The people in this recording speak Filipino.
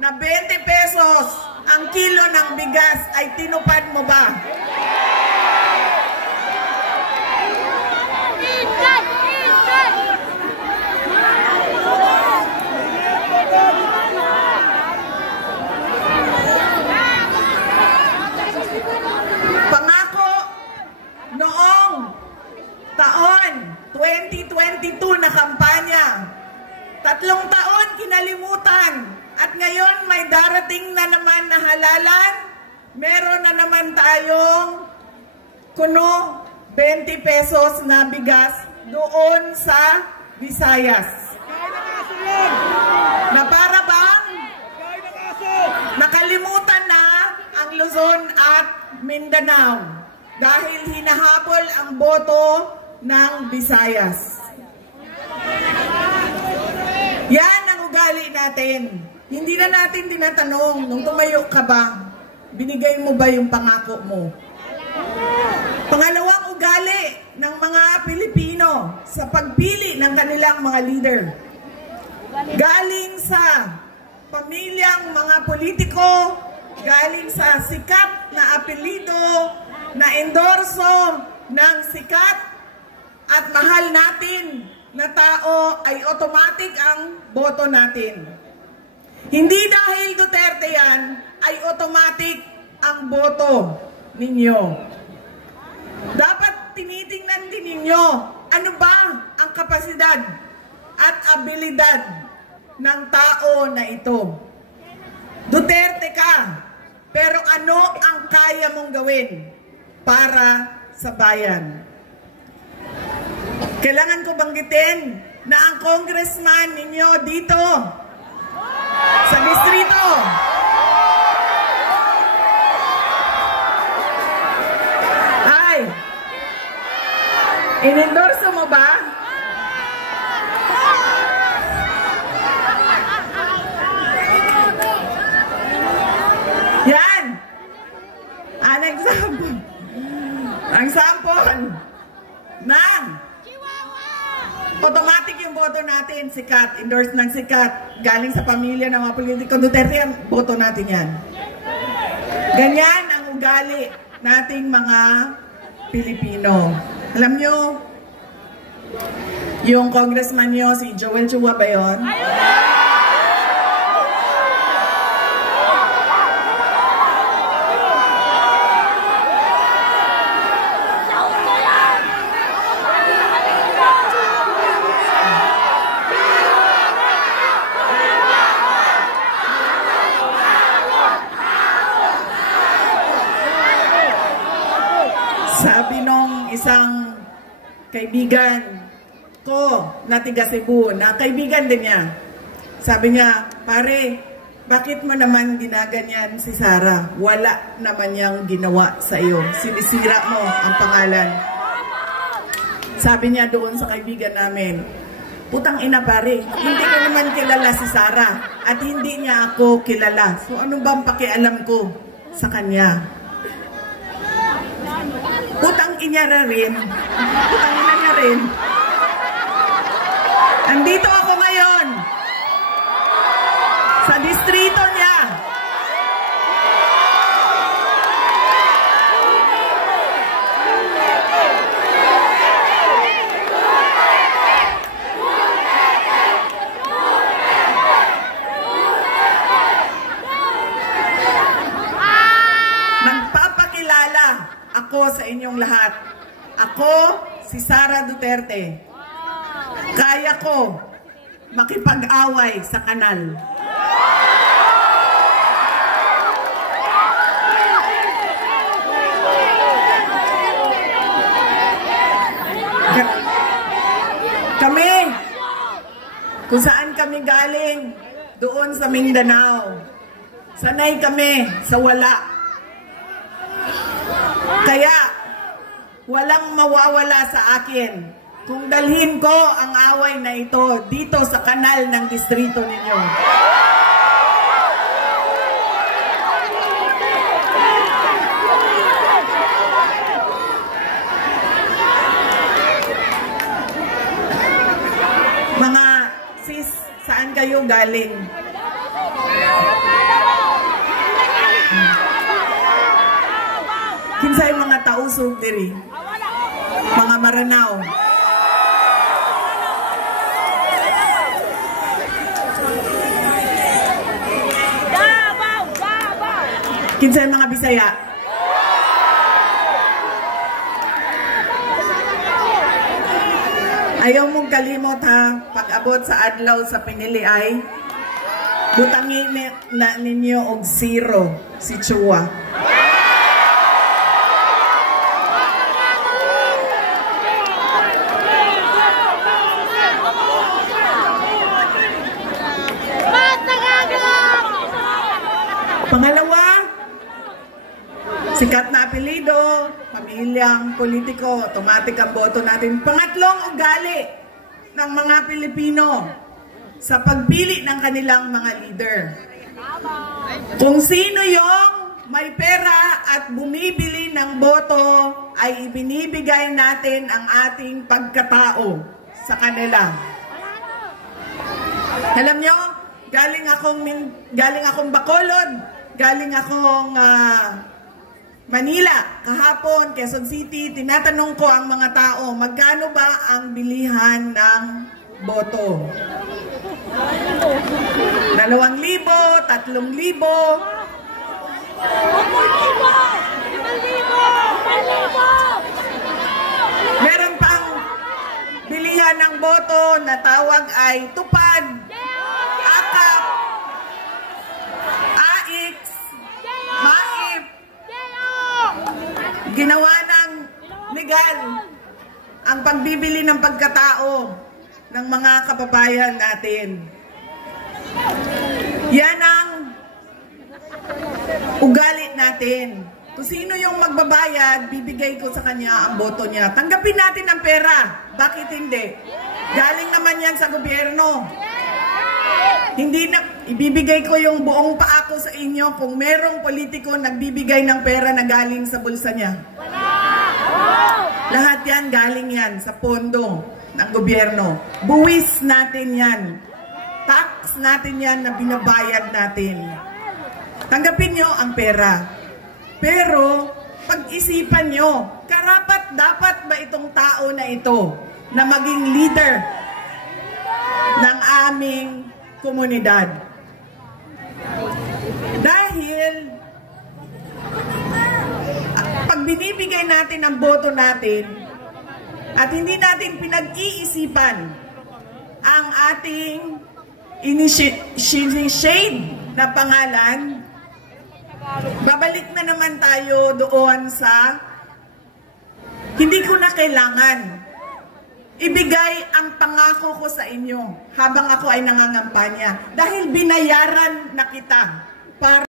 na 20 pesos ang kilo ng bigas ay tinupad mo ba? Pangako noong taon 2022 na kampanya, 3 taon kinalimutan at ngayon may darating na naman na halalan. Meron na naman tayong kuno 20 pesos na bigas doon sa Visayas. Na para bang nakalimutan na ang Luzon at Mindanao dahil hinahabol ang boto ng Visayas. Yan ang ugali natin. Hindi na natin tinatanong, nung tumayo ka ba, binigay mo ba yung pangako mo? Pangalawang ugali ng mga Pilipino sa pagpili ng kanilang mga leader. Galing sa pamilyang mga politiko, galing sa sikat na apelido, na endorso ng sikat at mahal natin na tao ay automatic ang boto natin. Hindi dahil Duterte yan, ay automatic ang boto ninyo. Dapat tinitingnan din ninyo ano ba ang kapasidad at abilidad ng tao na ito. Duterte ka, pero ano ang kaya mong gawin para sa bayan? Kailangan ko banggitin na ang congressman ninyo dito sa distrito ay inendorso mo ba? Yan ang example. Ang sample ng automatic yung boto natin, sikat, endorse ng sikat, galing sa pamilya ng mga politiko Duterte, yan, boto natin yan. Ganyan ang ugali nating mga Pilipino. Alam nyo, yung congressman nyo, si Joel Chua ba yun? Sabi nung isang kaibigan ko na tiga Cebu, na kaibigan din niya, sabi niya, pare, bakit mo naman ginaganyan si Sara? Wala naman niyang ginawa sa iyo. Sinisira mo ang pangalan. Sabi niya doon sa kaibigan namin, putang ina pare, hindi ko naman kilala si Sara at hindi niya ako kilala. So ano bang pakialam ko sa kanya? Putang inyara rin. Putang ina niya rin. Andito ako ngayon sa distrito niya. Nagpapakilala ako sa inyong lahat. Ako, si Sara Duterte. Kaya ko makipag-away sa kanal. Kami, kung saan kami galing, doon sa Mindanao, sanay kami sa wala. Kaya, walang mawawala sa akin kung dalhin ko ang away na ito dito sa kanal ng distrito ninyo. Mga sis, saan kayo galing? kausog diri. Mga Maranao. Kinsay mga Bisaya. Ayaw mong kalimot ha, pag-abot sa adlaw sa pinili ay butangin na ninyo og 0 si Chua. Pangalawa, sikat na apelido, pamilyang politiko, automatic ang boto natin. Pangatlong ugali ng mga Pilipino sa pagpili ng kanilang mga leader. Kung sino yung may pera at bumibili ng boto, ay ibinibigay natin ang ating pagkatao sa kanila. Alam nyo, galing akong Bacolod, galing akong Manila, kahapon, Quezon City, tinatanong ko ang mga tao, magkano ba ang bilihan ng boto? 2,000, 3,000. Meron pang bilihan ng boto na tawag ay tupad, akap, AIX, MAIP. Ginawa ng legal ang pagbibili ng pagkatao ng mga kababayan natin. Yan ang ugali natin. Kung sino yung magbabayad, bibigay ko sa kanya ang boto niya. Tanggapin natin ang pera. Bakit hindi? Galing naman yan sa gobyerno. Hindi na, ibibigay ko yung buong paa ko sa inyo kung merong politiko nagbibigay ng pera na galing sa bulsa niya. Lahat yan, galing yan sa pondo ng gobyerno. Buwis natin yan. Tax natin yan na binabayad natin. Tanggapin nyo ang pera. Pero, pag-isipan nyo, karapat dapat ba itong tao na ito na maging leader ng aming komunidad? Dahil pag binibigay natin ang boto natin at hindi natin pinag-iisipan ang ating initiate na pangalan, babalik na naman tayo doon sa hindi ko na kailangan ibigay ang pangako ko sa inyo habang ako ay nangangampanya dahil binayaran na kita para